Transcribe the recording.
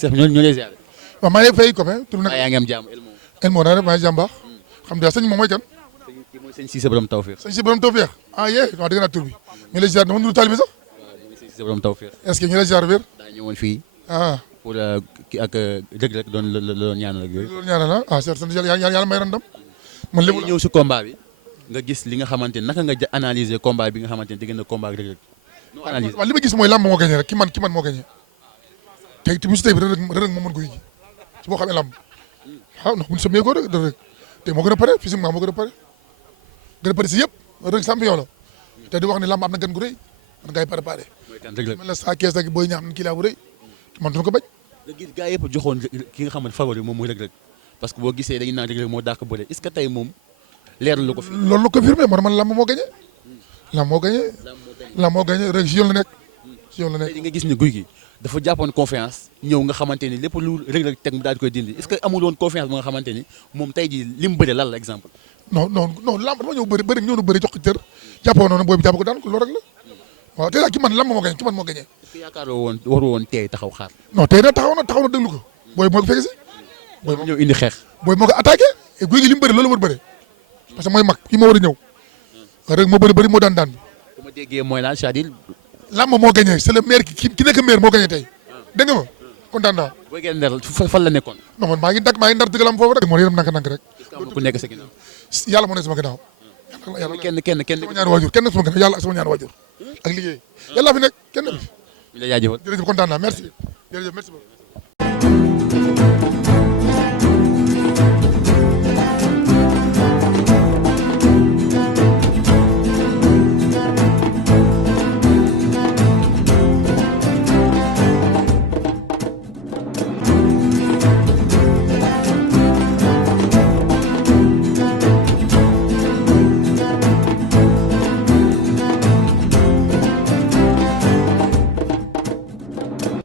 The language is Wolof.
Cheikh ñoo lay ziar. waaw maa ngi fay copain tur nag yaa ngi am jàmm Elmo. Elmo na rek maa ngi jàmm baax xam nga sëñ moom mooy kan kii mooy sëñ Cissé borom tawfeex. sëñ si borom tawfeex yee waaw dégg naa tur bi ñu lay ziar dama nuru taalibe sax mooy sëñ Cissé borom tawfeex. est-ce que ñu lay ziar wér daa ñëwoon fii pour kii ak Reug Reug doon ñaanal ak yooyu. loolu ñaanal seet sant yàlla may ran ndam man lépp ñëw si combat bi nga gis li nga xamante ni naka nga analyser combat bi nga xamante ni diggante combat ak Reug Reug. nu analyser waaw li ma gis mooy làmb moo gagné rek ki man moo gagné tey te bisu tey bi Reug Reug moo mën ko yi ci boo xamee làmb waaw ndax buñ somee ko Reug Reug te moo gën a pare physiquement moo gën a pare si yëpp Reug champion la te di wax ni làmb am na gan gu rëy man ngay préparé mooy kan Reug Reug. man la saa kees ak booy ñaax kii laa bu rëy man duñu ko bañ nga gis gars yëpp joxoon ki nga xamante favori moom mooy Reug Reug parce que boo gisee dañuy naan Reug Reug moo dàq bëre est-ce que tey moom leerlu la ko fi. loolu la confirmé man làmb moo gagné làmb moo gagné Reug si yoon la nekk tey di nga gis ni guy gi dafa jàppoon confiance ñëw nga xamante ni lépp lu Reug Reug teg mu daal di koy dindi est-ce que amul woon confiance ba nga xamante ni moom tey jii li mu bëre lan la exemple. non làmb dama ñëw bëri ñëw na bëri jox ko cër jàppoo noonu booy bi jàpp ko daan ko loolu rek la waaw tey daal ki man làmb moo gagné est-ce que yaakaaroo woon waru woon tey taxaw xaar. non tey nag taxaw na déglu ko booy moo ko fekk si booy ñëw indi xeex. booy moo ko attaqué et guy gi li mu bëri loolu war bëri parce que mooy mag kii moo war a ñëw Reug moo bëri moo daan bi bu ma déggee mooy lan c'est-à-dire. làmb moo gagné c'est le maire ki nekk maire moo gagné tey dégg nga ma kontaan naa. booy ngeen nder fan la nekkoon. non man maa ngi ndar dëgg lam foofu rek. moo yërëm nank rek. est-ce que am na ku nekk sa ginnaaw. yàlla moo ne sama ginnaaw. kenn sama ñaari waajur kenn sama ginnaaw yàlla sama ñaari waajur ak liggéey yàlla fi nekk kenn. ñu la jaajëfal jërëjëf kontaan naa merci jërëjëf merci beaucoup.